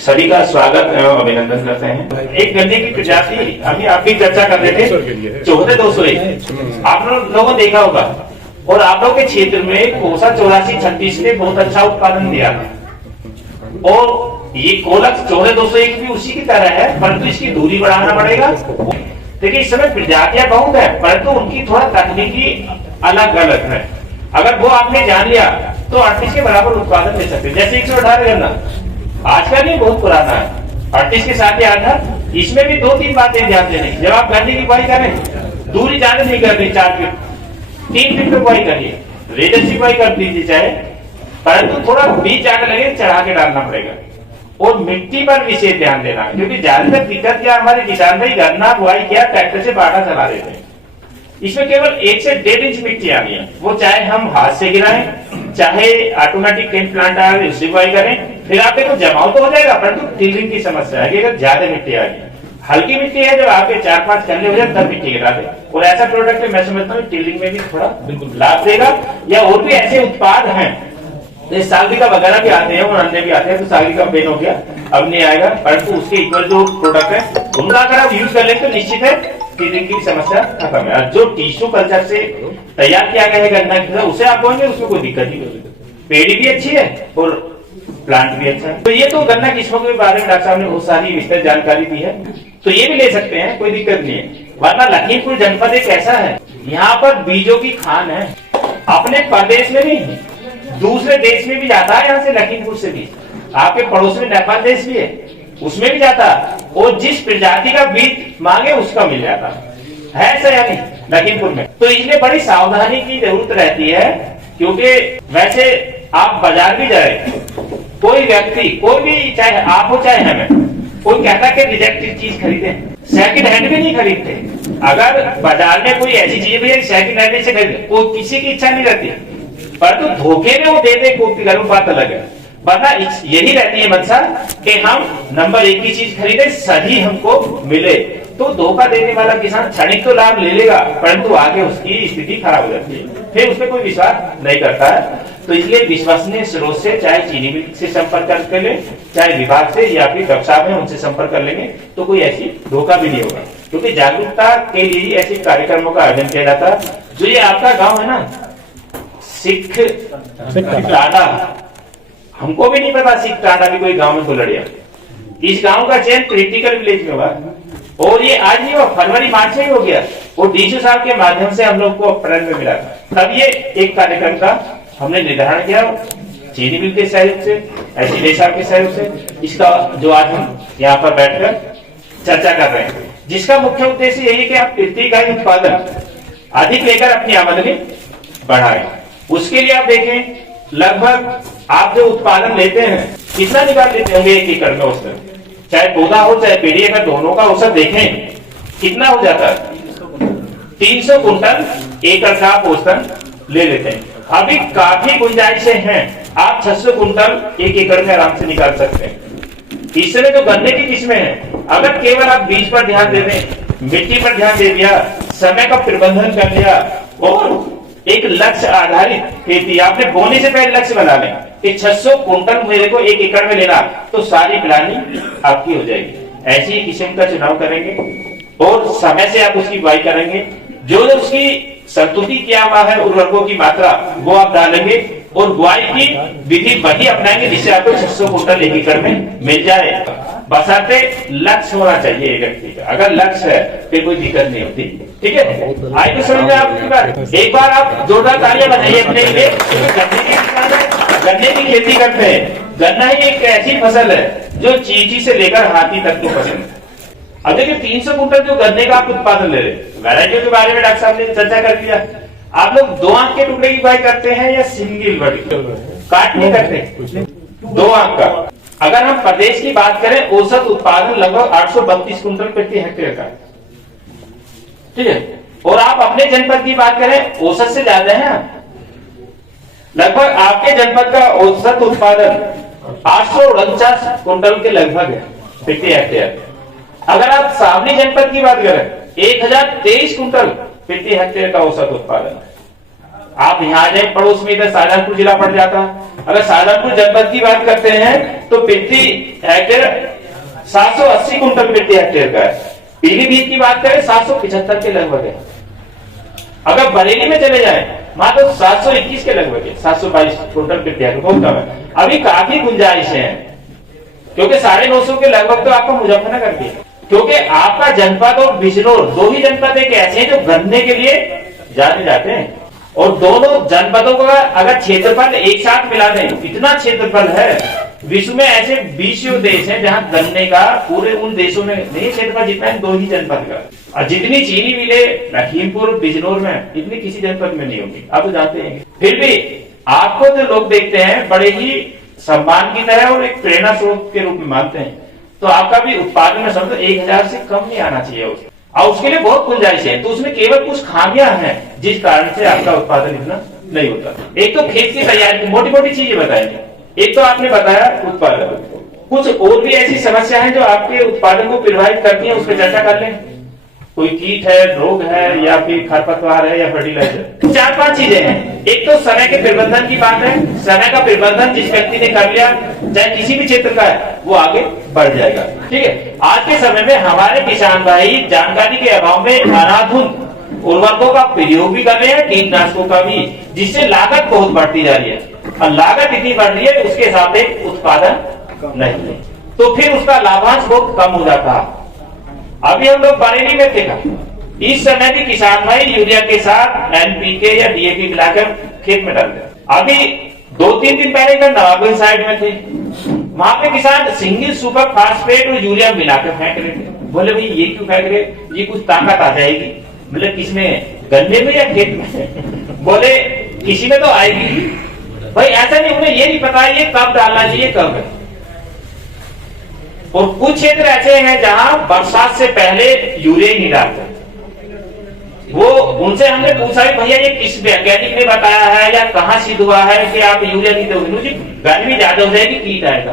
सभी का स्वागत एवं अभिनंदन करते हैं। एक गन्ने की प्रजाति अभी आपकी चर्चा कर रहे थे 14,201, आप लोगों ने देखा होगा। और आप लोगों के क्षेत्र में कोसा 8436 ने बहुत अच्छा उत्पादन दिया है और ये कोलक 14,201 भी उसी की तरह है, परंतु इसकी दूरी बढ़ाना पड़ेगा। देखिए इस समय प्रजातियां बहुत है, परंतु उनकी थोड़ा तकनीकी अलग अलग है। अगर वो आपने जान लिया तो 38 के बराबर उत्पादन ले सकते हैं। जैसे 118 गन्ना आज का नहीं, बहुत पुराना है। 38 के साथ ही आता, इसमें भी 2-3 बातें ध्यान देने। जब आप गन्ने की बुआई करें, दूरी ज्यादा नहीं करनी, 4 फीट 3 फीट पे बुआई करिए, रेडर से बुआई कर दीजिए चाहे, परंतु थोड़ा बीज ज्यादा लगे चढ़ा के डालना पड़ेगा। और मिट्टी पर विशेष ध्यान देना है, क्योंकि ज्यादातर दिक्कत क्या हमारे किसान भाई गन्ना बुआई किया ट्रैक्टर से बाटा चला देते हैं, इसमें केवल 1 से 1.5 इंच मिट्टी आनी है। वो चाहे हम हाथ से गिराएं, चाहे ऑटोमेटिक टेंट प्लांट आ रहे उससे बुआई करें, फिर आपके तो जमाव तो हो जाएगा, परंतु टिलरिंग की समस्या है कि अगर ज्यादा मिट्टी आ गई। हल्की मिट्टी है, जब आपके 4-5 कल्ले हो जाए तब मिट्टी गिरा दे। और ऐसा प्रोडक्ट मैं समझता हूँ टिलरिंग में भी थोड़ा बिल्कुल लाभ देगा। या और भी ऐसे उत्पाद हैं, सागरी का वगैरह भी आते हैं और अन्य भी आते हैं, तो सागरी का बेन हो गया, अब नहीं आएगा, परंतु उसके इक्वल जो प्रोडक्ट है उनका अगर आप यूज कर ले तो निश्चित है टिलरिंग की समस्या खत्म है। जो टिश्यू कल्चर से तैयार किया गया है गन्ना की, उसे आप बोलेंगे उसमें कोई दिक्कत नहीं होगी। पेड़ी भी अच्छी है और प्लांट भी अच्छा है। तो ये तो गन्ना किस्मों के बारे में डॉक्टर साहब ने बहुत सारी विस्तृत जानकारी दी है, तो ये भी ले सकते हैं, कोई दिक्कत नहीं है। वरना लखीमपुर जनपद एक ऐसा है, यहाँ पर बीजों की खान है, अपने प्रदेश में नहीं दूसरे देश में भी जाता है। यहाँ से लखीमपुर से भी आपके पड़ोस में नेपाल देश भी है, उसमें भी जाता है, और जिस प्रजाति का बीज मांगे उसका मिल जाता है ऐसा या नहीं लखीमपुर में। तो इसलिए बड़ी सावधानी की जरूरत रहती है, क्योंकि वैसे आप बाजार भी जाए, कोई व्यक्ति कोई भी, चाहे आप हो चाहे हमें, कोई कहता है कि रिजेक्टेड चीज खरीदे, सेकंड हैंड भी नहीं खरीदते। अगर बाजार में कोई ऐसी चीज भी सेकंड हैंड से खरीदे, कोई किसी की इच्छा नहीं रहती, परंतु धोखे में वो दे दे कॉपी करूं, बात अलग है। वरना यही रहती है मंशा कि हम नंबर 1 की चीज खरीदे, सही हमको मिले। तो धोखा देने वाला किसान क्षणिक तो लाभ ले लेगा, परंतु आगे उसकी स्थिति खराब हो जाती है, फिर उसमें कोई विश्वास नहीं करता है। तो इसलिए विश्वसनीय स्रोत से, चाहे चीनी मिल से संपर्क कर ले, चाहे विभाग से या फिर डॉक्टर साहब है उनसे संपर्क कर लेंगे, तो कोई ऐसी धोखा भी नहीं होगा। क्योंकि जागरूकता के लिए ऐसे कार्यक्रमों का आयोजन किया जाता है। जो ये आपका गाँव है ना, सिख टाटा, हमको भी नहीं पता सिख टाटा भी कोई गांव में खुल रहा। इस गांव का चयन क्रिटिकल विलेज में हुआ, और ये आज नहीं हुआ, फरवरी-मार्च से ही हो गया। और डीसी साहब के माध्यम से हम लोग को अप्रैल में मिला था। तब ये एक कार्यक्रम का हमने निर्धारण किया, चीनी मिल के सहयोग से, एसडी साहब के सहयोग से, इसका जो आज हम यहाँ पर बैठकर चर्चा कर रहे हैं, जिसका मुख्य उद्देश्य यही कि आप तृतीय गाय उत्पादन अधिक लेकर अपनी आमदनी बढ़ाएं। उसके लिए आप देखें, लगभग आप जो उत्पादन लेते हैं कितना निकाल लेते होंगे 1 एकड़ में औसतन, चाहे पौधा हो चाहे पेड़ी, अगर दोनों का औसत देखें कितना हो जाता है, 300 कुंटल एकड़ का आप औसतन ले लेते हैं। अभी काफी गुंजाइशें हैं, आप 600 कुंटल 1 एकड़ में आराम से निकाल सकते हैं। तीसरे जो गन्ने की किस्में हैं, अगर केवल आप बीज पर ध्यान दे दें, मिट्टी पर ध्यान दे दिया, समय का प्रबंधन कर लिया और एक लक्ष्य आधारित खेती, आपने बोने से पहले लक्ष्य बना लें कि 600 कुंटल मेरे को 1 एकड़ में लेना, तो सारी प्लानिंग आपकी हो जाएगी। ऐसी ही किस्म का चुनाव करेंगे और समय से आप उसकी बुआई करेंगे। जो उसकी संतुष्टि किया हुआ है उर्वरकों की मात्रा, वो आप डालेंगे और बुआई की विधि वही अपनाएंगे जिससे आपको 600 कुंटल 1 एकड़ में मिल जाए। बशर्ते लक्ष्य होना चाहिए व्यक्ति का, अगर लक्ष्य है फिर कोई दिक्कत नहीं होती। ठीक है, आइए तो समझ में आपकी बात। एक बार आप जोरदार तालियां बजाइए अपने लिए। गन्ने की खेती करते हैं, गन्ना ही एक ऐसी फसल है जो चींटी से लेकर हाथी तक को पसंद है। अब देखिए 300 कुंटल जो गन्ने का आप उत्पादन ले रहे, वैरायटियों के बारे में डॉक्टर साहब ने चर्चा कर दिया। आप लोग 2 आंख के टुकड़े की बुआई करते हैं या सिंगल वर्टिकल काट नहीं करते, 2 आंख का। अगर हम प्रदेश की बात करें, औसत उत्पादन लगभग 832 कुंटल प्रति हेक्टेयर का, ठीक है। और आप अपने जनपद की बात करें, औसत से ज्यादा है, लगभग आपके जनपद का औसत उत्पादन 849 कुंटल के लगभग है प्रति हेक्टेयर। अगर आप सावनी जनपद की बात करें, 1023 कुंटल प्रति हेक्टेयर का औसत उत्पादन है। आप यहाँ जाए पड़ोस में, इधर शाहजहांपुर जिला पड़ जाता है, अगर शाहजहांपुर जनपद की बात करते हैं तो प्रति हेक्टेयर 780 कुंटल प्रति हेक्टेयर का है। पीलीभीत की बात करें 775 के लगभग है। अगर बरेली में चले जाएं मात्र 721 के लगभग है, 722 कुंटल प्रति हेक्टेयर, बहुत कम है। अभी काफी गुंजाइशें हैं, क्योंकि 950 के लगभग तो आपको मुजफ्फरनगर की है, क्योंकि आपका जनपद और बिजनौर दो ही जनपद एक ऐसे हैं जो गन्ने के लिए जाने जाते हैं। और दोनों जनपदों का अगर क्षेत्रफल एक साथ मिला दें, इतना क्षेत्रफल है, विश्व में ऐसे 20 देश हैं जहां गन्ने का पूरे उन देशों में नहीं क्षेत्रफल जितना है दो ही जनपद का। और जितनी चीनी मिले लखीमपुर बिजनौर में, इतनी किसी जनपद में नहीं होगी, आप तो जानते हैं। फिर भी आपको जो लोग देखते हैं बड़े ही सम्मान की तरह और एक प्रेरणा स्रोत के रूप में मानते हैं, तो आपका भी उत्पादन में समझो 1000 से कम नहीं आना चाहिए और उसके लिए बहुत गुंजाइश है। तो उसमें केवल कुछ खामियां हैं जिस कारण से आपका उत्पादन इतना नहीं होता। एक तो खेत की तैयारी, मोटी मोटी चीजें बताएंगे। एक तो आपने बताया उत्पादन, कुछ और भी ऐसी समस्या है जो आपके उत्पादन को प्रभावित करती है, उस पर चर्चा कर लें। कोई कीट है, रोग है, या फिर खरपतवार है, या फर्टिलाइजर। 4-5 चीजें हैं। एक तो समय के प्रबंधन की बात है। समय का प्रबंधन जिस व्यक्ति ने कर लिया, चाहे किसी भी क्षेत्र का है, वो आगे बढ़ जाएगा। ठीक है। आज के समय में हमारे किसान भाई जानकारी के अभाव में अनाधुन उर्वरकों का प्रयोग भी कर रहे हैं, कीटनाशकों का भी, जिससे लागत बहुत बढ़ती जा रही है। और लागत इतनी बढ़ रही है उसके साथ एक उत्पादन नहीं, तो फिर उसका लाभांश बहुत कम हो जाता है। अभी हम लोग बरेली में थे, इस समय भी किसान भाई यूरिया के साथ एनपीके या डीएपी मिलाकर खेत में डालते हैं। अभी 2-3 दिन पहले का नवाबगंज साइड में थे, वहां पे किसान सिंगल सुपर फास्फेट और यूरिया मिलाकर फेंक रहे थे। बोले भाई ये क्यों फेंक रहे, ये कुछ ताकत आ जाएगी। मतलब किसमें, गन्ने में या खेत में? बोले किसी में तो आएगी भाई। ऐसा नहीं, उन्हें ये नहीं पता ये कब डालना चाहिए, कब है। और कुछ क्षेत्र ऐसे हैं जहां बरसात से पहले यूरिया नहीं डालते। वो उनसे हमने पूछा कि भैया ये किस वैज्ञानिक ने बताया है या कहां सिद्ध हुआ है कि आप यूरिया नहीं दोगे? मुझे गर्मी ज्यादा हो जाएगी, कीट आएगा।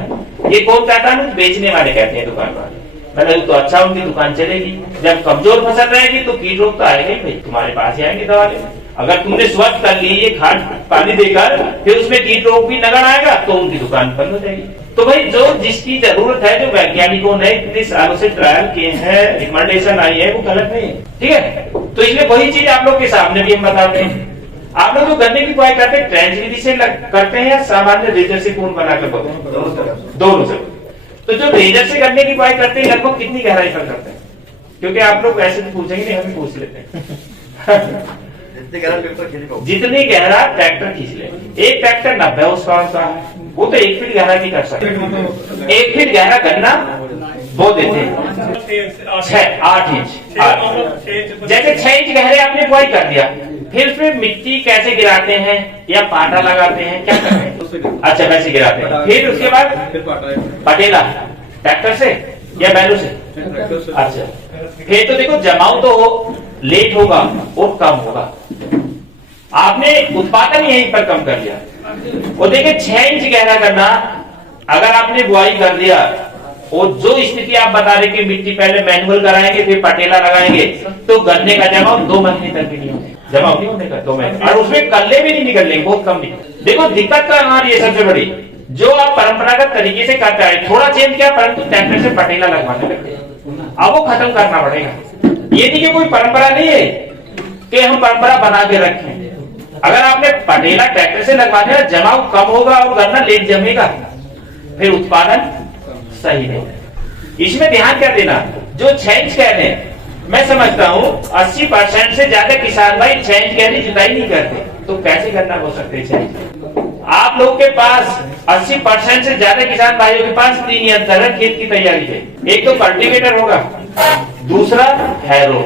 ये कौन कहता है? बेचने वाले कहते हैं, दुकान वाले। मतलब तो अच्छा, उनकी दुकान चलेगी। जब कमजोर फसल रहेगी तो कीट रोग तो आएगा ही भाई, तुम्हारे पास ही आएंगे दवा लेने। अगर तुमने स्वच्छ कर ली ये खाद पानी देकर, फिर उसमें कीट रोग भी नजर आएगा तो उनकी दुकान बंद हो जाएगी। तो भाई जो जिसकी जरूरत है, जो वैज्ञानिकों ने इतने सालों से ट्रायल किए हैं, रिकमेंडेशन आई है, वो गलत नहीं है। ठीक है। तो इसलिए वही चीज आप लोग के सामने भी हम बताते हैं। आप लोग जो गन्ने की बुआई करते हैं ट्रेंच विधि से करते हैं या सामान्य रेजर से पूर्ण बनाकर बोलते? दोनों से। तो जो रेजर से गन्ने की बुआई करते हैं लगभग कितनी गहराई पर करते हैं? क्योंकि आप लोग ऐसे भी पूछेंगे नहीं, हम भी पूछ लेते हैं। जितनी गहरा ट्रैक्टर खींच ले। एक ट्रैक्टर 90 horsepower का है, वो तो 1 फीट गहरा भी कर सकते हैं। 1 फीट गहरा गन्ना बो देते हैं 6-8 इंच। जैसे 6 इंच गहरे आपने बुआई कर दिया, फिर उसमें मिट्टी कैसे गिराते हैं या पाटा लगाते हैं, क्या करते हैं? अच्छा, वैसे गिराते हैं। फिर उसके बाद पटेला ट्रैक्टर से या बैलों से? अच्छा, फिर तो देखो जमाव तो लेट होगा और कम होगा। आपने उत्पादन यहीं पर कम कर लिया। वो देखिए 6 इंच गहरा करना, अगर आपने बुआई कर दिया और जो स्थिति आप बता रहे कि मिट्टी पहले मैनुअल कराएंगे फिर पटेला लगाएंगे, तो गन्ने का जमाव 2 महीने तक भी नहीं होगा। जमाव नहीं होने का 2 महीने, और उसमें कल्ले भी नहीं निकलने, बहुत कम निकल। देखो दिक्कत का हमारी ये सबसे बड़ी, जो आप परंपरागत तरीके से करते हैं, थोड़ा चेंज किया परंतु ट्रैक्टर से पटेला लगवाने लगते हैं, अब वो खत्म करना पड़ेगा। ये नहीं कि कोई परंपरा नहीं है कि हम परंपरा बना के रखें। अगर आपने पटेला ट्रैक्टर से लगवा दिया, जमाव कम होगा और गन्ना लेट जमेगा, फिर उत्पादन सही नहीं। इसमें ध्यान क्या देना, जो 6 इंच कहते हैं, मैं समझता हूँ 80% से ज्यादा किसान भाई 6 इंच गहरी जुताई नहीं करते, तो कैसे गन्ना हो सकते हैं 6 इंच? आप लोग के पास 80% से ज्यादा किसान भाइयों के पास 3 यंत्र है खेत की तैयारी है। एक तो कल्टीवेटर होगा, दूसरा हैरो,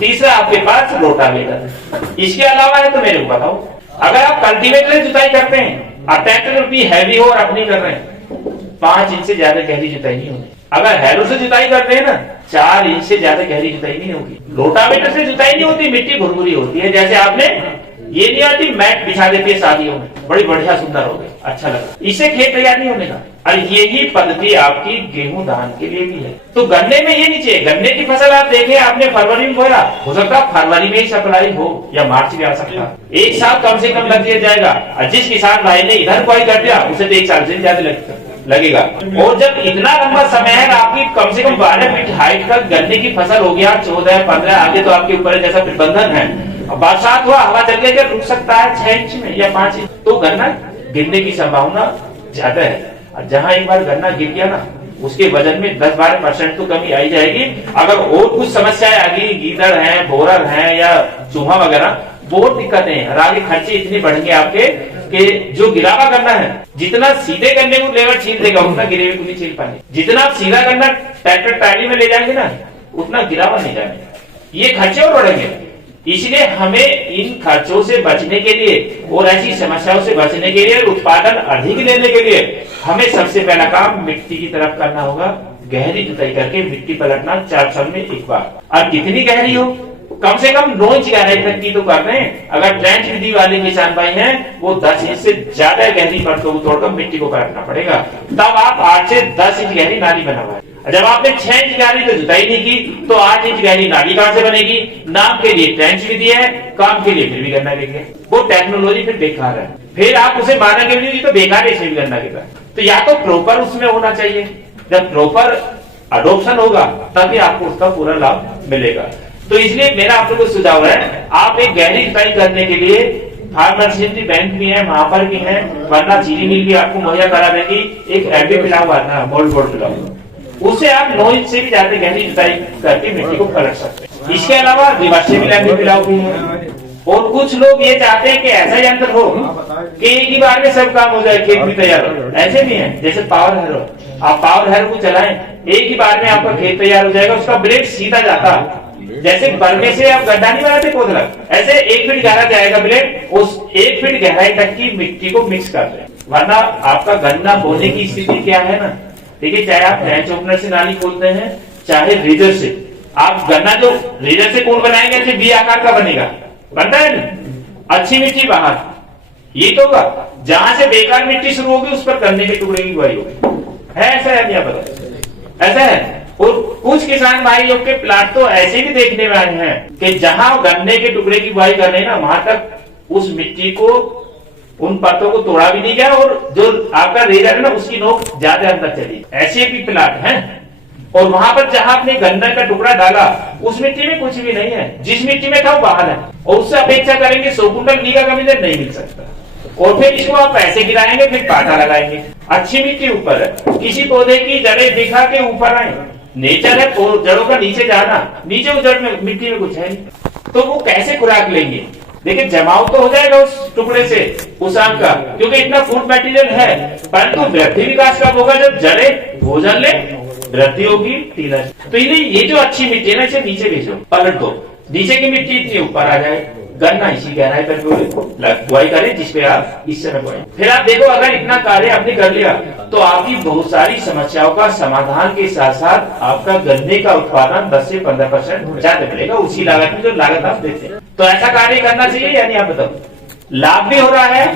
तीसरा आपके पास रोटावेटर। इसके अलावा है तो मेरे को बताओ। अगर आप कल्टीवेटर से जुताई करते हैं और ट्रैक्टर भी हैवी हो और आप नहीं कर रहे हैं, 5 इंच से ज्यादा गहरी जुताई नहीं होगी। अगर हैरो से जुताई करते हैं ना, 4 इंच से ज्यादा गहरी जुताई नहीं होगी। रोटावेटर से जुताई नहीं होती, मिट्टी भुरभुरी होती है। जैसे आपने ये नहीं आती मैट बिछा देती है शादियों में, बड़ी बढ़िया सुंदर हो गई, अच्छा लगा। इससे खेत तैयार नहीं होने का। और यही पद्धति आपकी गेहूं धान के लिए भी है। तो गन्ने में ये नहीं चाहिए। गन्ने की फसल आप देखें, आपने फरवरी में बोया, हो सकता है फरवरी में ही सप्लाई हो या मार्च में आ सकता है। एक साल कम से कम लग दिया जाएगा। और जिस किसान भाई ने इधर बुआई कर दिया उसे तो एक साल से ज्यादा लगेगा। और जब इतना लंबा समय है, आपकी कम से कम 12 फीट हाइट तक गन्ने की फसल हो गया, 14, 15 आगे तो आपके ऊपर जैसा प्रबंधन है। बरसात हुआ, हवा चल गया, रुक सकता है 6 इंच में या 5 इंच, तो गन्ना गिरने की संभावना ज्यादा है। और जहां एक बार गन्ना गिर गया ना, उसके वजन में 10-12% तो कमी आई जाएगी। अगर और कुछ समस्याएं आ गई, गीदड़ है, बोरर है या चूहा वगैरह, बहुत दिक्कतें हैं। और आगे खर्चे इतने बढ़ेंगे आपके कि जो गिरावा गन्ना है, जितना सीधे गन्ने को लेवर छील देगा उतना गिरे हुए को नहीं छील पाएंगे। जितना आप सीधा गन्ना ट्रैक्टर ट्राली में ले जाएंगे ना, उतना गिरावा नहीं जाएगा। ये खर्चे और बढ़ेंगे। इसलिए हमें इन खर्चों से बचने के लिए और ऐसी समस्याओं से बचने के लिए, उत्पादन अधिक लेने के लिए हमें सबसे पहला काम मिट्टी की तरफ करना होगा। गहरी जुताई करके मिट्टी पलटना 4 साल में एक बार। और कितनी गहरी हो, कम से कम 9 इंच गहराई तक की तो कर रहे हैं। अगर ट्रेंच विधि वाले किसान भाई हैं, वो 10 इंच से ज्यादा गहरी परतों को तोड़कर मिट्टी को पलटना पड़ेगा। तब आप 8 से 10 इंच गहरी नाली बना हुआ है। जब आपने 6 इंच गहरी तो जुताई नहीं की, तो 8 इंच गहरी नाली कहां से बनेगी? नाम के लिए ट्रेंच विधि है, काम के लिए फिर भी गन्ना गिर गया। वो टेक्नोलॉजी फिर बेकार है। फिर आप उसे मानेंगे भी तो बेकार है, इसे भी गन्ना गिरा। तो या तो प्रॉपर उसमें होना चाहिए। जब प्रॉपर अडोप्शन होगा तभी आपको उसका पूरा लाभ मिलेगा। तो इसलिए मेरा आप लोगों को सुझाव है, आप एक गहरी जुताई करने के लिए फार्मर्सिटी बैंक भी है, वहां पर भी है, वरना चीनी मिल भी आपको मुहैया करा देगी। एक एबी पिलाव आता है, बोल्ड पिलाव, उससे आप 9 इंच से भी ज्यादा गहरी जुताई करके मिट्टी को पलट सकते हैं। इसके अलावा रिवर्सिबल एबी पिलाव भी है। और कुछ लोग ये चाहते हैं कि ऐसा यंत्र हो कि एक ही बार में सब काम हो जाए, खेत भी तैयार हो। ऐसे भी है, जैसे पावर हैरो, आप पावर हैरो को चलाएं, एक ही बार में आपका खेत तैयार हो जाएगा। उसका ब्लेड सीधा जाता, जैसे बर्मे से आप गड्ढा नहीं बनाते कोदला, ऐसे 1 फीट गहरा जाएगा ब्लेड, उस 1 फीट गहराई तक की मिट्टी को मिक्स कर दें। वरना आपका गन्ना बोने की स्थिति क्या है ना, देखिए, चाहे आप हैंड ओपनर से नाली खोलते हैं, चाहे रेजर से, आप गन्ना जो रेजर से कोण बनाएंगे ऐसे बी आकार का बनेगा, बनता है ना, अच्छी मिट्टी बाहर, ये तो होगा। जहां से बेकार मिट्टी शुरू होगी उस पर गन्ने के टुकड़े की बुआई होगी। है ऐसा है, नहीं पता ऐसा है। और कुछ किसान भाई लोग के प्लाट तो ऐसे भी देखने में आए हैं कि जहां गन्ने के टुकड़े की बुआई कर रहे हैं ना, वहां तक उस मिट्टी को, उन पत्तों को तोड़ा भी नहीं गया, और जो आपका रेजर है ना उसकी नोक ज्यादा अंदर चली। ऐसे भी प्लाट हैं। और वहां पर जहां आपने गन्ना का टुकड़ा डाला, उस मिट्टी में कुछ भी नहीं है, जिस मिट्टी में था वो बाहर है। और उससे अपेक्षा करेंगे 100 कुंटल बीघा का मिले, नहीं मिल सकता। और फिर इसको आप पैसे गिराएंगे, फिर पाटा लगाएंगे। अच्छी मिट्टी ऊपर है, किसी पौधे की जड़ें दिखा के ऊपर आए, नेचर है जड़ों का नीचे जाना, नीचे उजड़ में मिट्टी में कुछ है नहीं, तो वो कैसे खुराक लेंगे? देखिए, जमाव तो हो जाएगा उस टुकड़े से, उस आम का, क्योंकि इतना फूड मटेरियल है, परंतु वृद्धि विकास कब होगा? जब जड़ें भोजन ले, वृद्धि होगी, टीला। तो ये जो अच्छी मिट्टी है ना, इसे नीचे भेजो, पलट दो, नीचे की मिट्टी इतनी ऊपर आ जाए, गन्ना इसी गहराई पर बुआई करें जिसपे आप इस समय बुआई। फिर आप देखो, अगर इतना कार्य आपने कर लिया तो आपकी बहुत सारी समस्याओं का समाधान के साथ साथ आपका गन्ने का उत्पादन 10 से 15% ज्यादा मिलेगा, उसी लागत में जो लागत आप देते हैं। तो ऐसा कार्य करना चाहिए या नहीं, आप बताओ। लाभ भी हो रहा है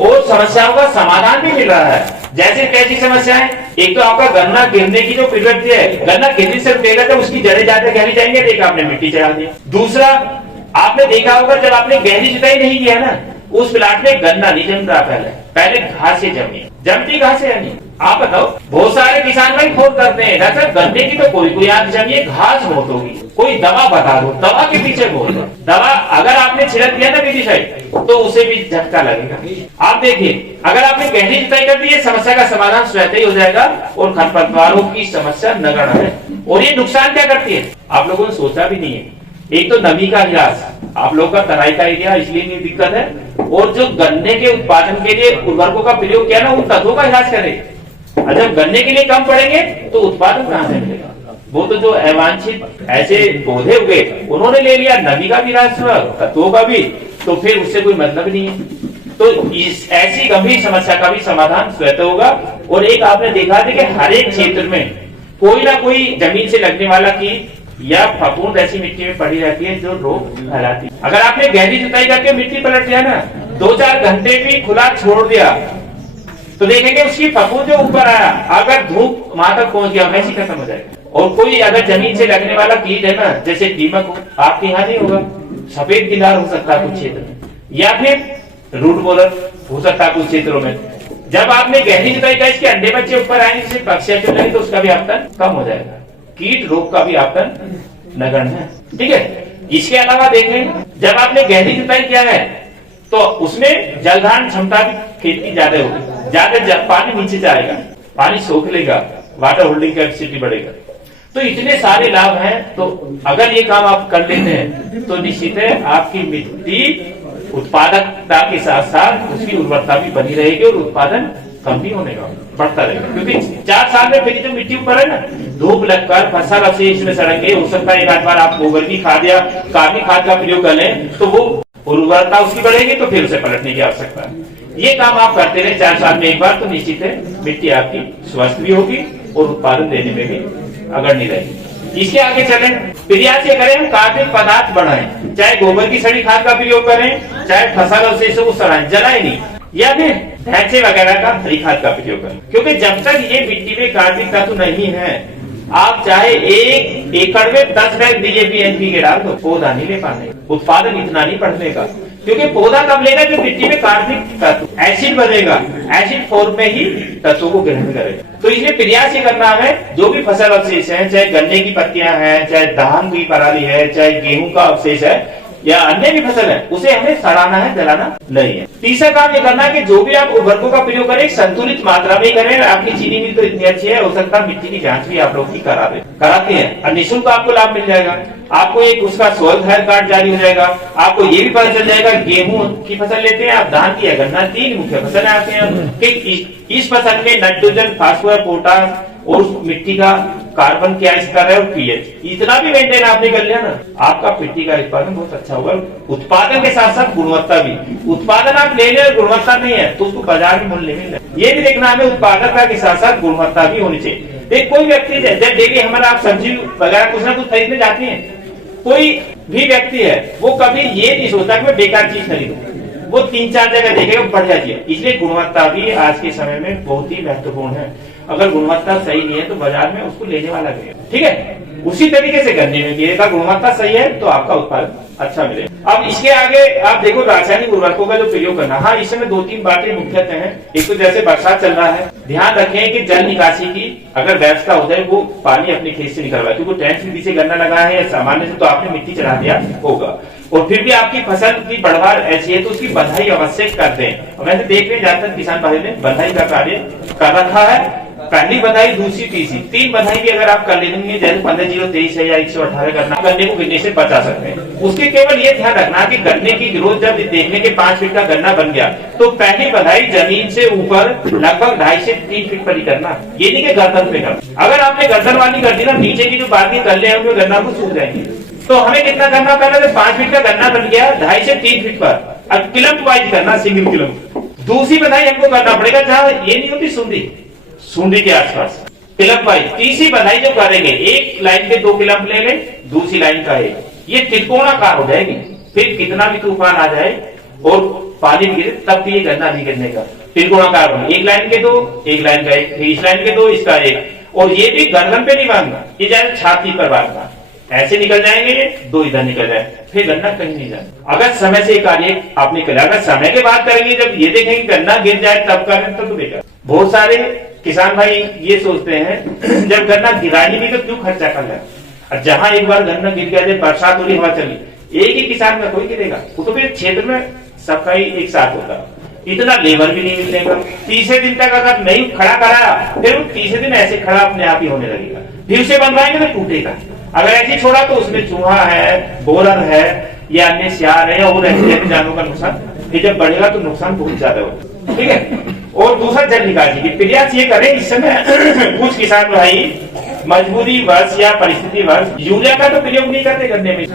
और समस्याओं का समाधान भी मिल रहा है। जैसे कैसी समस्याएं? एक तो आपका गन्ना गिरने की जो प्रवृत्ति है, गन्ना गिरने से रुकेगा तो उसकी जड़ें ज्यादा गहरी जाएंगे, एक आपने मिट्टी चढ़ा दी। दूसरा, आपने देखा होगा जब आपने गहरी जुताई नहीं किया ना, उस प्लाट में गन्ना नहीं जम रहा, पहले घासें जमती घासें है नहीं। आप बताओ, बहुत सारे किसान भाई फोन करते हैं, डॉक्टर गन्ने की तो कोई आग जमी, घास बहुत होगी, कोई दवा बता दो। दवा के पीछे बोल दो, दवा अगर आपने छिड़क दिया ना विधि साइड, तो उसे भी झटका लगेगा। आप देखिए, अगर आपने गहरी जुताई कर दी, समस्या का समाधान स्वतः ही हो जाएगा और खरपतवारों की समस्या नगण्य है। और ये नुकसान क्या करती है, आप लोगों ने सोचा भी नहीं है। एक तो नमी का ह्रास, आप लोग का तराई का एरिया इसलिए नहीं दिक्कत है, और जो गन्ने के उत्पादन के लिए उर्वरकों का प्रयोग किया ना, उन तत्वों का ह्रास करे। जब गन्ने के लिए कम पड़ेंगे तो उत्पादन कहां से मिलेगा? वो तो जो अवांछित ऐसे पौधे उगे उन्होंने ले लिया, नमी का भी ह्रास हुआ, तत्वों का भी, तो फिर उससे कोई मतलब नहीं है। तो इस ऐसी गंभीर समस्या का भी समाधान स्वतः होगा। और एक आपने देखा था कि हर एक क्षेत्र में कोई ना कोई जमीन से लगने वाला कीट या फफूंद ऐसी मिट्टी में पड़ी रहती है जो रोग फैलाती है। अगर आपने गहरी जुताई करके मिट्टी पलट दिया ना, 2-4 घंटे भी खुला छोड़ दिया, तो देखेंगे उसकी फफूंद जो ऊपर आया, अगर धूप वहां तक पहुंच गया वैसे खत्म हो जाएगा। और कोई अगर जमीन से लगने वाला कीट है ना, जैसे दीमक हो, आपके यहाँ नहीं होगा, सफेद गिलार हो सकता है कुछ क्षेत्र में, या फिर रूट बॉलर हो सकता है कुछ क्षेत्रों में। जब आपने गहरी जुताई का इसके अंडे बच्चे ऊपर आएंगे, जैसे पक्षियां चुन रही, तो उसका भी आपतन कम हो जाएगा, कीट रोग का भी आपतन नगण्य है। ठीक है, इसके अलावा देखें, जब आपने गहरी जुताई किया है तो उसमें जलधारण क्षमता भी खेत की ज्यादा होगी, ज्यादा पानी नीचे जाएगा, पानी सोख लेगा, वाटर होल्डिंग कैपेसिटी बढ़ेगा। तो इतने सारे लाभ हैं। तो अगर ये काम आप कर लेते हैं तो निश्चित है आपकी मिट्टी उत्पादकता के साथ साथ उसकी उर्वरता भी बनी रहेगी और उत्पादन कम भी होने का बढ़ता रहेगा। क्योंकि 4 साल में फिर जो मिट्टी ऊपर है ना, धूप लगकर फसल अवशेष में सड़ेंगे, हो सकता है एक आध बार आप गोबर की खाद या कार्बनिक खाद का प्रयोग कर लें तो वो उर्वरता उसकी बढ़ेगी, तो फिर उसे पलटने की आवश्यकता है। ये काम आप करते रहे 4 साल में एक बार, तो निश्चित है मिट्टी आपकी स्वस्थ भी होगी और उत्पादन देने में भी अग्रणी रहेगी। इसके आगे चलें, प्रयास ये करें हम कार्बनिक पदार्थ बढ़ाएं, चाहे गोबर की सड़ी खाद का प्रयोग करें, चाहे फसल अवशेषों को सड़ाएं, जलाएं नहीं, या फिर ढैंचे वगैरह का हरी खाद का प्रयोग करें। क्योंकि जब तक ये मिट्टी में कार्बनिक तत्व नहीं है, आप चाहे 1 एकड़ में 10 बैग डीएपी एनपीके डाल दो, पौधा नहीं ले पाने, उत्पादन इतना नहीं बढ़ने का। क्योंकि पौधा कब लेगा, जो मिट्टी में कार्बनिक तत्व एसिड बनेगा, एसिड फॉर्म में ही तत्वों को ग्रहण करेगा। तो इसलिए प्रयास ये करना है, जो भी फसल अवशेष है, चाहे गन्ने की पत्तियां हैं, चाहे धान की पराली है, चाहे गेहूं का अवशेष है या अन्य भी फसल है, उसे हमें सड़ाना है, जलाना नहीं है। तीसरा काम ये करना है कि जो भी आप उर्वरकों का प्रयोग करें संतुलित मात्रा में ही करें। आपकी चीनी मिल तो इतनी अच्छी है, हो सकता है मिट्टी की जांच भी आप लोग की कराते हैं और निःशुल्क आपको लाभ मिल जाएगा। आपको एक उसका सॉइल हेल्थ कार्ड जारी हो जाएगा। आपको ये भी पता चल जाएगा, गेहूं की फसल लेते हैं आप, धान की है, गन्ना, 3 मुख्य फसल आते हैं कि इस फसल में नाइट्रोजन, फास्फोरस, पोटास और उस मिट्टी का कार्बन क्या स्तर है और पीएच, इतना भी मेंटेन आपने कर लिया ना, आपका मिट्टी का उत्पादन बहुत अच्छा होगा। उत्पादन के साथ साथ गुणवत्ता भी, उत्पादन आप ले ले गुणवत्ता नहीं है तो उसको बाजार में मूल्य मिल रहा है, ये भी देखना हमें, उत्पादकता के साथ साथ गुणवत्ता भी होनी चाहिए। देख कोई व्यक्ति जब डेली हमारा आप सब्जी वगैरह कुछ ना कुछ खरीदने जाते हैं, कोई भी व्यक्ति है वो कभी ये नहीं सोचता कि मैं बेकार चीज खरीदूं, वो 3-4 जगह देखेगा बढ़िया चीज। इसलिए गुणवत्ता भी आज के समय में बहुत ही महत्वपूर्ण है। अगर गुणवत्ता सही नहीं है तो बाजार में उसको लेने वाला नहीं है। ठीक है, उसी तरीके से गन्ने में भी अगर गुणवत्ता सही है तो आपका उत्पादन अच्छा मिलेगा। अब इसके आगे आप देखो रासायनिक उर्वरकों का जो प्रयोग करना, हाँ इस समय 2-3 बातें मुख्यतः हैं। एक तो जैसे बरसात चल रहा है, ध्यान रखें कि जल निकासी की अगर व्यवस्था हो जाए, वो पानी अपने खेत से निकलवाए, क्योंकि टैंक के पीछे गन्ना लगा है सामान्य से तो आपने मिट्टी चढ़ा दिया होगा, और फिर भी आपकी फसल की बढ़वार ऐसी है तो उसकी बंधाई अवश्य कर दें। वैसे देख रहे ज्यादातर किसान भाई ने बंधाई का कार्य कर रखा है, पहली बधाई, दूसरी, तीसरी, 3 बधाई भी अगर आप कर लेंगे, जैसे 15-0-23 है या 118 करना, गन्ने को गिरने से बचा सकते हैं। उसके केवल ये ध्यान रखना कि गन्ने की ग्रोथ जब देखने के 5 फीट का गन्ना बन गया तो पहली बधाई जमीन से ऊपर लगभग 2.5 से 3 फीट पर ही करना, ये नहीं कि गर्दन पे करना। अगर आपने गर्दन वाली कर दी ना, नीचे की जो बाकी कल्ले हैं उनमें गन्ना को सूख जाएंगे। तो हमें कितना करना, पहले तो 5 फीट का गन्ना बन गया 2.5 से 3 फीट पर, अब किलम वाइज करना, सिंगल किलम। दूसरी बधाई हमको करना पड़ेगा जहाँ ये नहीं होती सुंडी के आसपास, किलम वाइज। तीसरी बधाई जो करेंगे, एक लाइन के 2 किलम ले ले, दूसरी लाइन का 1, ये त्रिकोणाकार हो जाएगी। फिर कितना भी तूफान आ जाए और पानी गिरे तब भी ये गन्ना नहीं गिरने का, त्रिकोणाकार बने, एक लाइन के 2, एक लाइन का 1, इस लाइन के 2, इसका 1, और ये भी गर्दन पे नहीं बांधना, ये जाए छाती पर बांधना, ऐसे निकल जाएंगे ये 2 इधर निकल जाए, फिर गन्ना कहीं नहीं जाए। अगर समय से कार्य आपने कर, अगर समय के बाद करेंगे, जब ये देखेंगे गन्ना गिर जाए तब करें तो बेकार। बहुत सारे किसान भाई ये सोचते हैं जब गन्ना गिरा ही नहीं तो क्यों खर्चा कर रहा है, जहां एक बार गन्ना गिर गया, बरसात हो रही, हवा चली, एक ही किसान का कोई गिरेगा, वो तो फिर क्षेत्र में सबका ही एक साथ होगा, इतना लेबर भी नहीं मिलेगा। तीसरे दिन तक अगर नहीं खड़ा कराया, फिर तीसरे दिन ऐसे खड़ा अपने आप ही होने लगेगा, फिर उसे बनवाएंगे तो टूटेगा। अगर ऐसे छोड़ा तो उसमें चूहा है, बोरर है या अन्य सियार है और ऐसे जानवरों का नुकसान, फिर जब बढ़ेगा तो नुकसान बहुत ज्यादा होगा। ठीक है, और दूसरा जल निकासी की प्रयास ये करें। इस समय कुछ किसान भाई मजबूरी वर्ष या परिस्थिति वर्ष यूरिया का तो प्रयोग नहीं करते, गन्ने में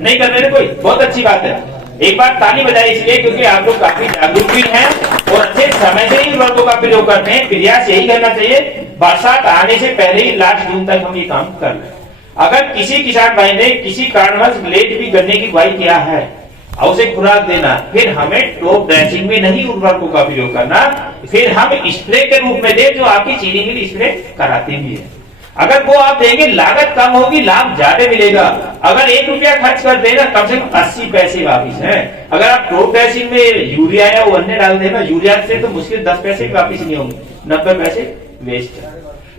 नहीं करने में कोई बहुत अच्छी बात है। एक बार ताली बजाए इसलिए क्योंकि आप लोग काफी जागरूक भी हैं और अच्छे समय से ही उर्वरकों का प्रयोग करते हैं। प्रयास यही करना चाहिए, बरसात आने से पहले ही लास्ट जून तक हम ये काम कर लें। अगर किसी किसान भाई ने किसी कारणवश लेट भी गन्ने की बुआई किया है, और उसे खुराक देना, फिर हमें टॉप ड्रेसिंग में नहीं उर्वरकों का प्रयोग करना, फिर हम स्प्रे के रूप में दे जो आपकी चीनी मिल स्प्रे कराती भी है। अगर वो आप देंगे लागत कम होगी, लाभ ज्यादा मिलेगा। अगर 1 रुपया खर्च कर देना कम से कम 80 पैसे वापिस है। अगर आप टॉप ड्रेसिंग में यूरिया या वो अन्य डाल देना, यूरिया से तो मुश्किल 10 पैसे भी वापिस नहीं होंगे, 90 पैसे वेस्ट है।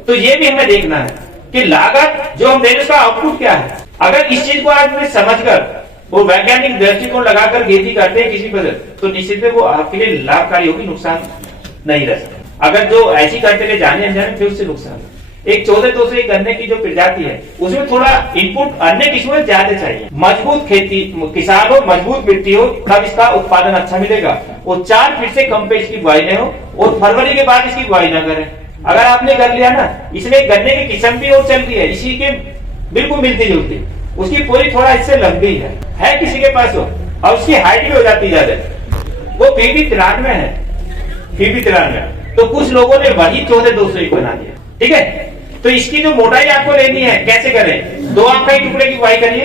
तो ये भी हमें देखना है कि लागत जो हम देंगे उसका आउटपुट क्या है। अगर इस चीज को आज में समझकर वो वैज्ञानिक दृष्टिकोण लगाकर खेती करते हैं किसी फसल, तो निश्चित है वो आपके लिए लाभकारी होगी, नुकसान नहीं रह सकता। अगर जो ऐसी करते रहे जाने अनजाने फिर उससे नुकसान। एक 14-200 गन्ने की जो प्रजाति है उसमें थोड़ा इनपुट अन्य किस्मों में ज्यादा चाहिए। मजबूत खेती किसान हो, मजबूत मिट्टी हो, तब इसका उत्पादन अच्छा मिलेगा। वो 4 फीट से कम पे इसकी बुआई नहीं हो और फरवरी के बाद इसकी बुआई ना करें। अगर आपने कर लिया ना, इसमें गन्ने की किस्म भी और चल रही है इसी के बिल्कुल मिलती जुलती, उसकी पूरी थोड़ा इससे लंबी है किसी के पास हो, और उसकी हाइट भी हो जाती ज्यादा, वो फिर भी 93 तो कुछ लोगों ने वही 14-200 बना दिया। ठीक है, तो इसकी जो मोटाई आपको लेनी है कैसे करें, 2 आम का ही टुकड़े की बुआई करिए,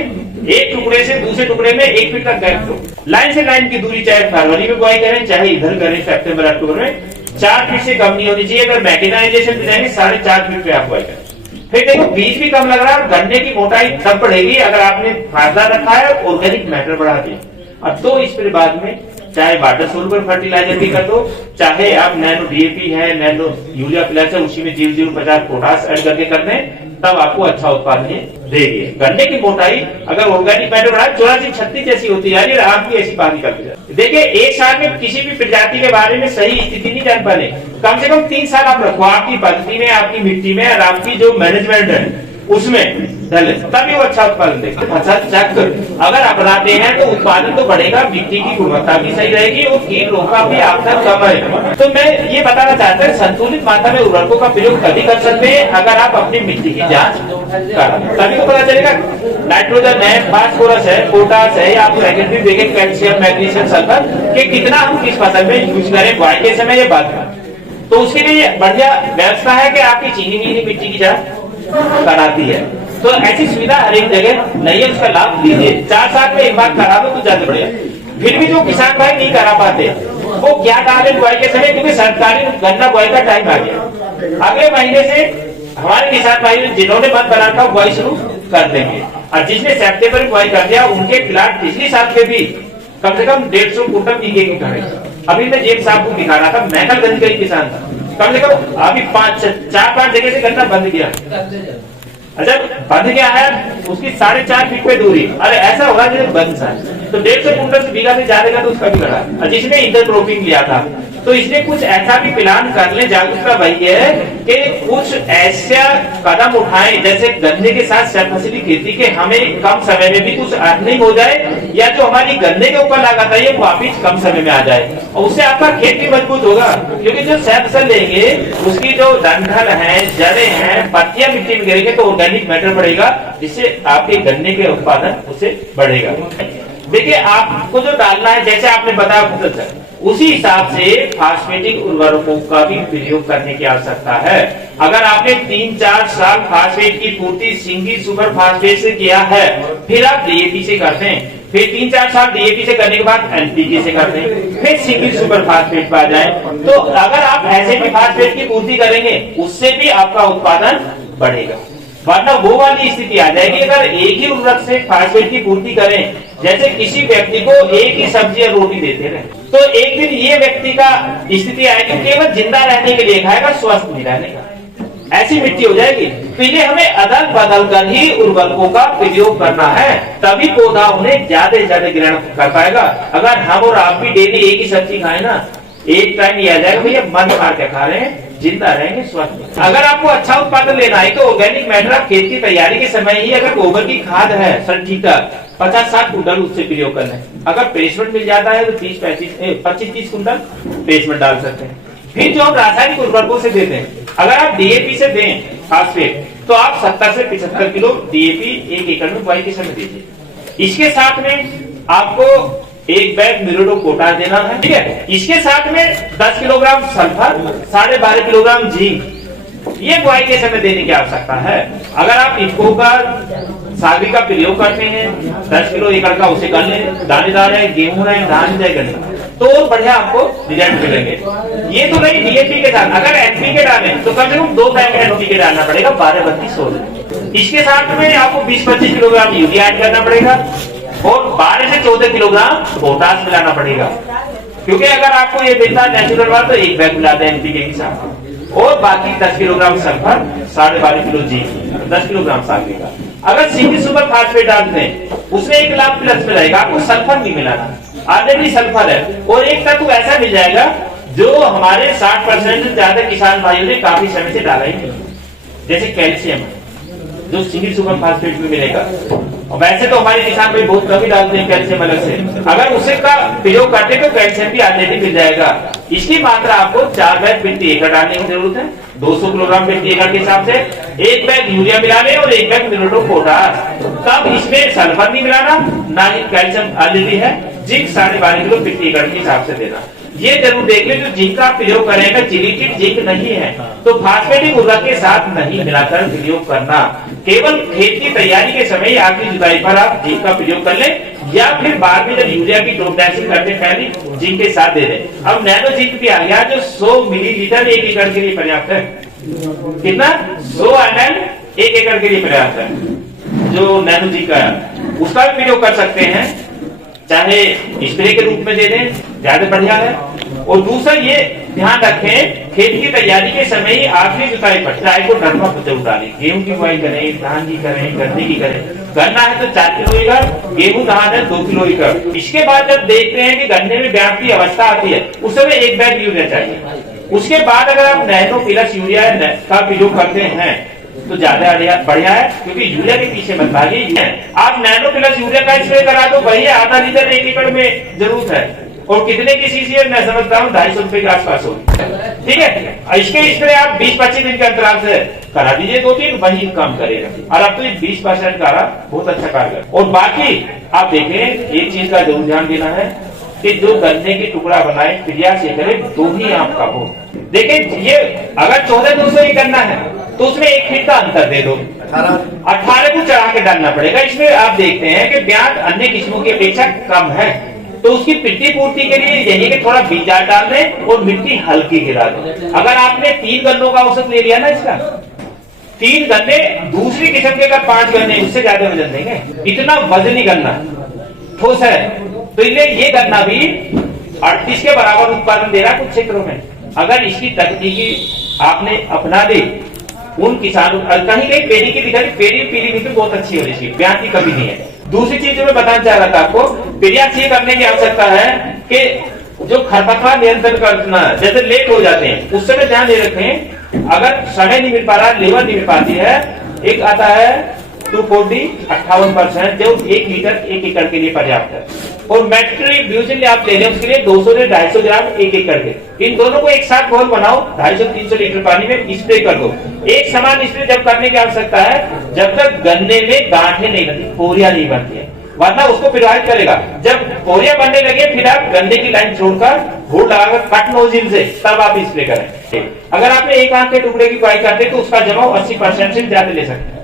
एक टुकड़े से दूसरे टुकड़े में 1 फीट का गैप दो। लाइन से लाइन की दूरी चाहे फरवरी में बुआई करें चाहे इधर करें सितंबर अक्टूबर में, 4 फीट से कम नहीं होनी चाहिए। अगर मैकेनाइजेशन पे जाएंगे 4.5 फीट पे आप बुआई करें। फिर देखो बीज भी कम लग रहा है, गन्ने की मोटाई तब बढ़ेगी अगर आपने फायदा रखा है, ऑर्गेनिक मैटर बढ़ा दिया। और 2 स्प्रे बाद में चाहे वाटर सोल्यूबल फर्टिलाइजर भी कर दो, चाहे आप नैनो डीएपी है, नैनो यूरिया प्लस है, उसी में 0.050 पोटास ऐड करके कर दें, तब आपको अच्छा उत्पादन देगी। गन्ने की मोटाई अगर ऑर्गेनिक मैटर बढ़ा 84-36 जैसी होती जा रही है, आपकी ऐसी बात निकलती जाती है। देखिए एक साल में किसी भी प्रजाति के बारे में सही स्थिति नहीं जान पाने, कम से कम 3 साल आप रखो आपकी पद्धति में, आपकी मिट्टी में और आपकी जो मैनेजमेंट है उसमें डले, तभी वो अच्छा उत्पादन देगा। फसल चक्र अगर अपनाते हैं तो उत्पादन तो बढ़ेगा, मिट्टी की गुणवत्ता भी सही रहेगी और कीट रोग का भी आपदा कम है। तो मैं ये बताना चाहता हूँ संतुलित मात्रा में उर्वरकों का प्रयोग तभी कर सकते हैं अगर आप अपनी मिट्टी की जांच करें, तभी तो पता चलेगा नाइट्रोजन है, फास्फोरस है, पोटास है, आप सेकेंडरी देखें कैल्शियम, मैग्नीशियम, सल्फर के कितना हम किस फसल में यूज करें, बुआई के समय या बाद में। तो उसके लिए बढ़िया व्यवस्था है कि आपकी चीनी मिली मिट्टी की जांच कराती है। तो ऐसी सुविधा हर एक जगह नहीं है, उसका लाभ लीजिए। 4 साल में एक बार करा दो तो ज्यादा बढ़िया। फिर भी जो किसान भाई नहीं करा पाते वो क्या डाले बुआई के समय, क्योंकि सरकारी गन्ना बुआई का टाइम आ गया। अगले महीने से हमारे किसान भाई जिन्होंने बंद बना था बुआई शुरू कर देंगे, और जिसने सितंबर में बुआई कर दिया उनके खिलाफ पिछली साल के भी कम से कम 150 कुंटल की घड़े। अभी मैं जेब साहब को दिखा रहा था, मैकलगंज का ही किसान था, कम से कम अभी 4-5 जगह से गन्ना बंद किया। अच्छा बंद क्या है, उसकी 4.5 फीट पे दूरी, अरे ऐसा होगा जैसे बंद सा, तो 150 कुंटल से बीघा से ज्यादा का तो उसका भी लड़ा। जिसने इंटरक्रॉपिंग लिया था तो इसलिए कुछ ऐसा भी प्लान कर ले, जागरूकता वही है कि कुछ ऐसा कदम उठाएं जैसे गन्ने के साथ सरफसली खेती के हमें कम समय में भी कुछ अर्निंग हो जाए, या जो हमारी गन्ने के ऊपर लागत है वो वापिस कम समय में आ जाए, और उससे आपका खेत भी मजबूत होगा। क्योंकि जो सरफसल लेंगे उसकी जो डंठल है, जड़ें हैं, पत्तियां मिट्टी में गिरेंगे तो ऑर्गेनिक मैटर बढ़ेगा, जिससे आपके गन्ने के उत्पादन उससे बढ़ेगा। देखिए आपको जो डालना है जैसे आपने बताया उसी हिसाब से फास्फेटिक उर्वरकों का भी प्रयोग करने की आवश्यकता है। अगर आपने 3-4 साल फास्फेट की पूर्ति सिंगल सुपर फास्फेट से किया है, फिर आप डीएपी से करते हैं, फिर 3-4 साल डीएपी से करने के बाद एनपीके से करते हैं, फिर सिंगल सुपर फास्फेट पर आ जाए, तो अगर आप ऐसे भी फास्फेट की पूर्ति करेंगे उससे भी आपका उत्पादन बढ़ेगा। वरना वो वाली स्थिति आ जाएगी अगर एक ही उर्वरक से फास्फेट की पूर्ति करें, जैसे किसी व्यक्ति को एक ही सब्जी और रोटी देते रहे, तो एक दिन ये व्यक्ति का स्थिति आएगी केवल जिंदा रहने के लिए खाएगा, स्वस्थ नहीं रहने का, ऐसी मिट्टी हो जाएगी। तो ये हमें अदल बदल कर ही उर्वरकों का प्रयोग करना है, तभी पौधा उन्हें ज्यादा से ज्यादा ग्रहण कर पाएगा। अगर हम और आप भी डेली एक ही सब्जी खाए ना, एक टाइम ये आ जाएगा भैया मन मार के खा रहे हैं, जिंदा रहेंगे, स्वस्थ। अगर आपको अच्छा उत्पादन लेना है तो ऑर्गेनिक मैटर आप खेत की तैयारी के समय ही अगर गोबर की खाद है सर ठीक है 50-60 कुंटल उससे प्रयोग करना है। अगर पेस्टमेंट मिल जाता है तो 25-30 कुंटल पेस्टमेंट डाल सकते हैं। फिर जो हम रासायनिक उर्वरकों से देते हैं, अगर आप डीएपी से दें फास्फेट तो आप 70 से 75 किलो डीएपी 1 एकड़ में बुआई के समय दीजिए। इसके साथ में आपको 1 बैग मिरोडो पोटाश देना है, ठीक है। इसके साथ में 10 किलोग्राम सल्फर, 12.5 किलोग्राम जिंक, ये बुआई के समय देने की आवश्यकता है। अगर आप इफ्को का सागरी का प्रयोग करते हैं 10 किलो एकड़ का, उसे कर लें, दानेदार है, गेहूं है, धान है, गन्ना, तो बढ़िया आपको रिजल्ट मिलेंगे। ये तो नहीं डीएपी के साथ, अगर एनपीके डालें तो कम से कम 2 पैकेट एनपीके डालना पड़ेगा 12-32-16। इसके साथ में आपको 20-25 किलोग्राम यूरिया ऐड करना पड़ेगा और 12 से 14 किलोग्राम पोटास मिलाना पड़ेगा। क्योंकि अगर आपको ये मिलता है नेचुरल वाला तो 1 बैग मिलाते हैं एनपीके के साथ, और बाकी 10 kilogram sulphur, 12.5 kilo zinc, 10 kilogram सागरी का। अगर सिंगल सुपर फास्फेट डालते हैं उसमें 1 लाख प्लस मिलेगा, आपको सल्फर नहीं मिलाना, ऑलरेडी सल्फर है। और एक तत्व ऐसा मिल जाएगा जो हमारे 60% से ज्यादा किसान भाइयों ने काफी समय से डाला ही नहीं, जैसे कैल्शियम, जो सिंगल सुपर फास्फेट में मिलेगा। और वैसे तो हमारे किसान भाई बहुत कम ही डालते हैं कैल्शियम अलग से, अगर उसे का प्रयोग करते तो कैल्शियम भी ऑलरेडी मिल जाएगा। इसकी मात्रा आपको 4 बैग प्रति एकड़ डालने की जरूरत है, 200 किलोग्राम प्रति एकड़ के हिसाब से। 1 बैग यूरिया मिला लें और 1 बैग मिनरल पोटास। तब इसमें सल्फर नहीं मिलाना, ना ही कैल्शियम ऑलरेडी है। जिंक 12.5 किलो प्रति एकड़ के हिसाब से देना। ये जरूर देख ले, जो जिंक का प्रयोग करेगा जिलेटेड जिंक नहीं है तो फास्फेटिक उर्वरक के साथ नहीं मिलाकर प्रयोग करना। केवल खेत की तैयारी के समय आखिरी जुताई पर आप जिंक का प्रयोग कर लें, या फिर बाद में जब यूरिया की टॉप ड्रेसिंग करते पहले जिंक के साथ दे दें। अब नैनो जिंक भी आ गया जो 100 मिलीलीटर 1 एकड़ के लिए पर्याप्त है। कितना? 100 ml 1 एकड़ के लिए पर्याप्त है। जो नैनो जिंक का है उसका भी प्रयोग कर सकते हैं, चाहे स्प्रे के रूप में दे दें, ज्यादा बढ़िया है। और दूसरा ये ध्यान रखें, खेत की तैयारी के समय ही आखिरी जुताई पर चाय को ड्रम में जरूर डालें। गेहूं की बुआई करें, धान की करें, गन्ने की करें। गन्ना है तो 4 किलो एकड़, गेहूं धान है 2 किलो एकड़। इसके बाद जब देखते हैं कि गन्ने में व्याप्ति अवस्था आती है उस समय 1 बैग यूरिया चाहिए। उसके बाद अगर आप नैनो प्लस यूरिया का प्रयोग करते हैं तो ज्यादा बढ़िया है, क्योंकि यूरिया के पीछे मत भागिए। आप नैनो प्लस यूरिया का स्प्रे करा दो, वही आधा लीटर 1 एकड़ में जरूरत है। और कितने की सीसी है मैं समझता हूँ 250 रुपए के आसपास होगी, ठीक है। इसके स्प्रे आप 20-25 दिन के अंतराल से करा दीजिए 2-3, वही काम करेगा। और अब तो 20% का बहुत अच्छा कारगर। और बाकी आप देखें, एक चीज का जरूर ध्यान देना है कि जो गन्ने की टुकड़ा बनाए क्रिया से करे 2 ही आंख का हो। देखिए ये अगर 14-200 ही करना है तो उसमें 1 फीट का अंतर दे दो, 18 को चढ़ा के डालना पड़ेगा। इसमें आप देखते हैं कि ब्याज अन्य किस्मों की अपेक्षा कम है, तो उसकी मिट्टी पूर्ति के लिए यही कि थोड़ा बीज डाल दें और मिट्टी हल्की गिरा दें। अगर आपने 3 गन्नों का औसत ले लिया ना, इसका 3 गन्ने दूसरी किस्म के अगर 5 गन्ने उससे ज्यादा वजन देंगे, इतना वजनी गन्ना ठोस है, तो ये गन्ना भी 38 के बराबर उत्पादन दे रहा है कुछ क्षेत्रों में। अगर इसकी तकनीकी आपने अपना ली, उन किसानों कहीं कहीं पेड़ी की दिखाई, पेड़ी पीली बहुत अच्छी हो रही है, ब्याज की कमी नहीं है। दूसरी चीज जो मैं बताना चाह रहा था आपको, प्रयास ये करने की आवश्यकता है कि जो खरपतवार नियंत्रण करना, जैसे लेट हो जाते हैं उस समय ध्यान दे रखें। अगर समय नहीं मिल पा रहा, लेबर नहीं मिल पाती है, एक आता है 240 58% जो 1 लीटर 1 एकड़ के लिए पर्याप्त है। और मेट्रिब्यूशन आप ले लें उसके लिए 200 से 250 ग्राम 1 एकड़ के। इन दोनों को एक साथ घोल बनाओ, 250-300 लीटर पानी में स्प्रे कर दो। एक समान स्प्रे जब करने की आवश्यकता है जब तक गन्ने में गांठें नहीं बनती, पोरियां नहीं बनती है, वरना उसको प्रभावित करेगा। जब पोरियां बनने लगे फिर आप गन्ने की लाइन छोड़कर घोल लगाकर कट नोजिल से तब आप स्प्रे करें। अगर आपने 1 आंख के टुकड़े की बुआई करते तो उसका जमाव 80% से ज्यादा ले सकते हैं,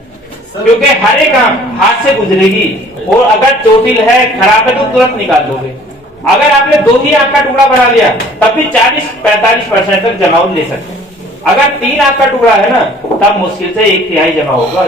क्योंकि हर एक हाथ से गुजरेगी। और अगर चोटिल है, खराब है तो तुरंत निकाल दोगे। अगर आपने 2 ही आंख का टुकड़ा बना लिया तब भी 40-45% तक जमाव ले सकते हैं। अगर 3 आंख का टुकड़ा है ना तब मुश्किल से 1/3 जमा होगा।